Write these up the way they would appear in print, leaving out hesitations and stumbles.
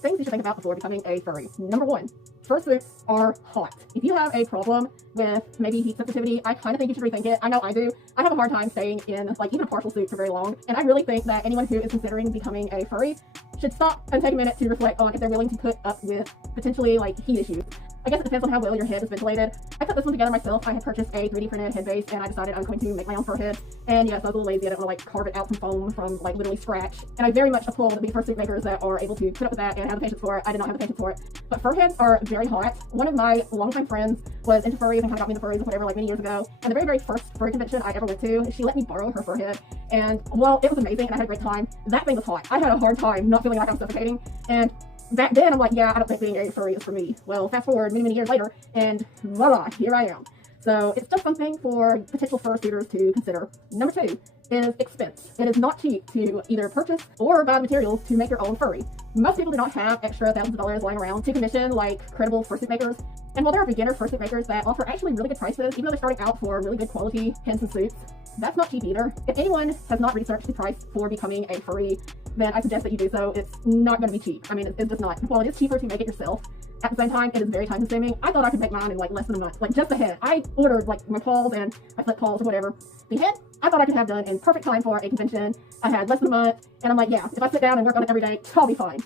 Things you should think about before becoming a furry. Number one, fursuits are hot. If you have a problem with maybe heat sensitivity, I kind of think you should rethink it. I know I do. I have a hard time staying in like even a partial suit for very long, and I really think that anyone who is considering becoming a furry should stop and take a minute to reflect on if they're willing to put up with potentially like heat issues. I guess it depends on how well your head is ventilated. I put this one together myself. I had purchased a 3D printed head base, and I decided I was going to make my own fur head. And yes, I was a little lazy. I didn't want to like carve it out from foam from like literally scratch. And I very much applaud the fursuit makers that are able to put up with that and have the patience for it. I did not have the patience for it. But fur heads are very hot. One of my longtime friends was into furries and kind of got me into furries and whatever like many years ago. And the very, very first furry convention I ever went to, she let me borrow her fur head. And well, it was amazing and I had a great time. That thing was hot. I had a hard time not feeling like I was suffocating. And back then, I'm like, yeah, I don't think being a furry is for me. Well, fast forward many, many years later, and voila, here I am. So it's just something for potential fursuiters to consider. Number two is expense. It is not cheap to either purchase or buy the materials to make your own furry. Most people do not have extra thousands of dollars lying around to commission like credible fursuit makers. And while there are beginner fursuit makers that offer actually really good prices, even though they're starting out for really good quality pins and suits, that's not cheap either. If anyone has not researched the price for becoming a furry, then I suggest that you do so. It's not going to be cheap. I mean, it's just not. While it is cheaper to make it yourself, at the same time, it is very time consuming. I thought I could make mine in like less than a month, like just the head. I ordered like my paws and my flip paws or whatever. The head, I thought I could have done in perfect time for a convention. I had less than a month, and I'm like, yeah, if I sit down and work on it every day, I'll be fine.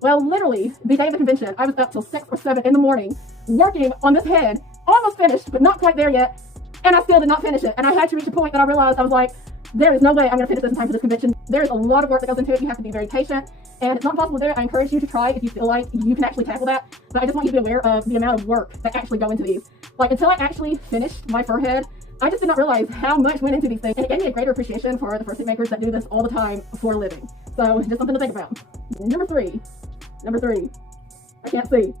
Well, literally, the day of the convention, I was up till 6 or 7 in the morning working on this head, almost finished, but not quite there yet, and I still did not finish it. And I had to reach a point that I realized I was like, there is no way I'm going to finish this in time for this convention. There is a lot of work that goes into it. You have to be very patient, and it's not possible to do it. I encourage you to try if you feel like you can actually tackle that, but I just want you to be aware of the amount of work that actually go into these. Like, until I actually finished my fur head, I just did not realize how much went into these things, and it gave me a greater appreciation for the fursuit makers that do this all the time for a living. So, just something to think about. Number three. I can't see.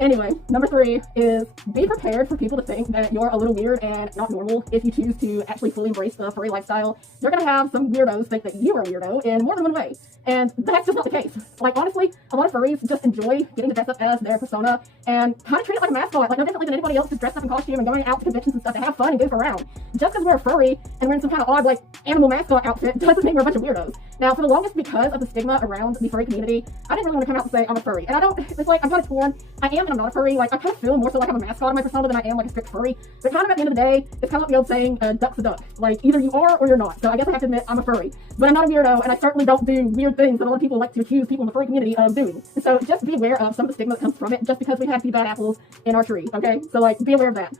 Anyway, number 3 is be prepared for people to think that you're a little weird and not normal if you choose to actually fully embrace the furry lifestyle. You're going to have some weirdos think that you are a weirdo in more than one way. And that's just not the case. Like, honestly, a lot of furries just enjoy getting to dress up as their persona and kind of treat it like a mascot, like no differently than anybody else just dressed up in costume and going out to conventions and stuff to have fun and goof around. Just because we're a furry and we're in some kind of odd, like, animal mascot outfit doesn't mean we're a bunch of weirdos. Now, for the longest, because of the stigma around the furry community, I didn't really want to come out and say I'm a furry. And I don't, it's like, I'm kind of torn. I am and I'm not a furry. Like, I kind of feel more so like I'm a mascot of my persona than I am like a strict furry. But kind of at the end of the day, it's kind of like the old saying, duck's a duck. Like, either you are or you're not. So I guess I have to admit I'm a furry. But I'm not a weirdo, and I certainly don't do weird things that a lot of people like to accuse people in the furry community of doing. And so just be aware of some of the stigma that comes from it, just because we have few bad apples in our tree, okay? So, like, be aware of that.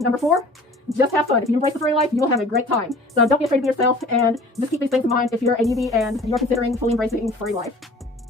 Number 4, just have fun. If you embrace the furry life, you will have a great time. So don't be afraid of yourself, and just keep these things in mind if you're a newbie and you're considering fully embracing furry life.